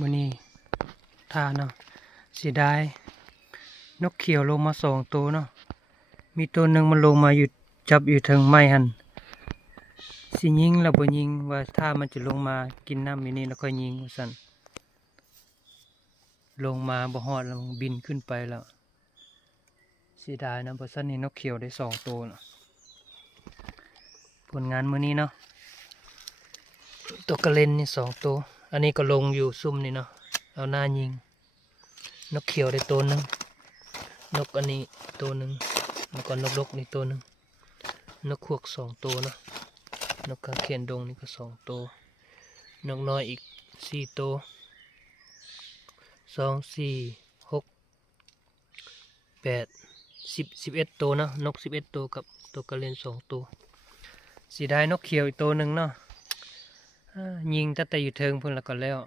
มื้อนี้ท่าเนาะเสียดายนกเขียวลงมา2 ตัวเนาะมีตัวหนึ่งมันลงมาอยู่จับอยู่ทางไม้หันสิยิงแล้วบ่ยิงว่าถ้ามันจะลงมากินน้ำอยู่นี่แล้วค่อยยิงว่าซั่นลงมาบ่ฮอดแล้วมันบินขึ้นไปแล้วเสียดายนะเพราะซั่นนี่นกเขียวได้2 ตัวเนาะผลงานมื้อนี้เนาะตัวกระเล่นนี่2 ตัวอันนี้ก็ลงอยู่ซุ่มนี่เนาะเอาหน้ายิงนกเขียวได้ตัวหนึ่งนกอันนี้ตัวหนึ่งแล้วก็นกนี่ตัวหนึ่งนกขวก2 ตัวเนาะนกกางเขนดงนี่ก็2 ตัวนกน้อยอีก4 ตัว2 4 6 8 10 11 ตัวเนาะนก11 ตัวกับตัวกระเล่น2 ตัวสีได้นกเขียวอีกตัวหนึ่งเนาะยิงตั้งแต่อยู่เทิงเพิ่งแล้วก็แล้ว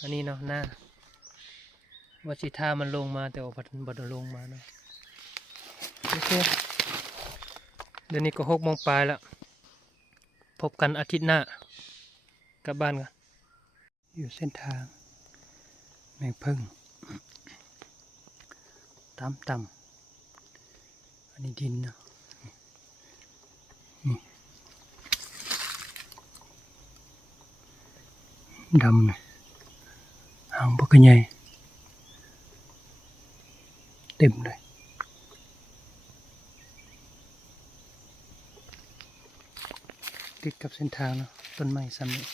อันนี้เนาะหน้าว่าสิท่ามันลงมาแต่ว่าบัดลงมาเนาะโอเคเดี๋ยวนี้ก็6 โมงปลายแล้วพบกันอาทิตย์หน้ากลับบ้านกันอยู่เส้นทางแมงพึ่งต่ำอันนี้ดินเนาะนี่ดำเลยหางปกใหญ่เต็มเลยติดกับเส้นทางเนาะต้นไม้ซ้ำนี้